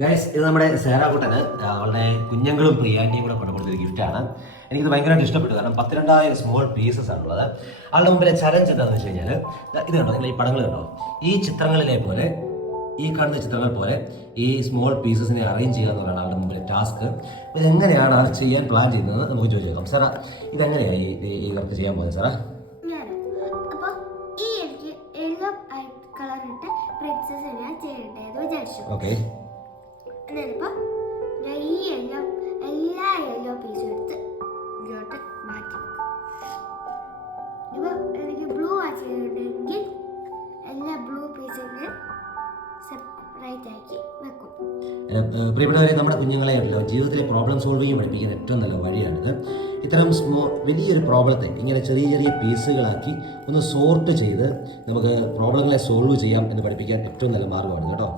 Guys, ഇത് നമ്മുടെ സേറാക്കുട്ടന് അവളുടെ കുഞ്ഞുങ്ങളും പ്രിയാൻ്റെയും കൂടെ കൊണ്ടുപോകുന്ന ഗിഫ്റ്റാണ്. എനിക്കിത് ഭയങ്കരമായിട്ട് ഇഷ്ടപ്പെട്ടു. കാരണം 12,000 സ്മോൾ പീസസ് ആണുള്ളത്. ആളുടെ മുമ്പിലെ ചലഞ്ച് എന്താണെന്ന് വെച്ച് കഴിഞ്ഞാൽ, ഇത് കണ്ടോ, നിങ്ങൾ ഈ പടങ്ങൾ കണ്ടോ, ഈ ചിത്രങ്ങളിലെ പോലെ, ഈ കാണുന്ന ചിത്രങ്ങൾ പോലെ ഈ സ്മോൾ പീസസിനെ അറേഞ്ച് ചെയ്യുക എന്നുള്ളതാണ് ആളുടെ മുമ്പിലെ ടാസ്ക്. ഇതെങ്ങനെയാണ് ആൾ ചെയ്യാൻ പ്ലാൻ ചെയ്യുന്നത് നമുക്ക് ചോദിച്ചു നോക്കാം. സാറാ, ഇതെങ്ങനെയാണ് ഈ വർക്ക് ചെയ്യാൻ പോകുന്നത് സാറാ? ഓക്കെ, എന്നിട്ടിപ്പോൾ ഞാൻ ഈ എല്ലാ യെല്ലോ പീസും എടുത്ത് ഇങ്ങോട്ട് മാറ്റി വെക്കും. ഇപ്പോൾ എനിക്ക് ബ്ലൂ ആക്കിയിട്ടുണ്ടെങ്കിൽ എല്ലാ ബ്ലൂ പീസും ഞാൻ സെപ്പറേറ്റ് ആക്കി വെക്കും. പ്രിയപ്പെട്ടവരെ, നമ്മുടെ കുഞ്ഞുങ്ങളെ ഉണ്ടല്ലോ ജീവിതത്തിലെ പ്രോബ്ലം സോൾവിങ് പഠിപ്പിക്കുന്ന ഏറ്റവും നല്ല വഴിയാണിത്. ഇത്തരം വലിയൊരു പ്രോബ്ലത്തെ ഇങ്ങനെ ചെറിയ ചെറിയ പീസുകളാക്കി ഒന്ന് സോർട്ട് ചെയ്ത് നമുക്ക് പ്രോബ്ലങ്ങളെ സോൾവ് ചെയ്യാം എന്ന് പഠിപ്പിക്കാൻ ഏറ്റവും നല്ല മാർഗ്ഗമാണ് കേട്ടോ.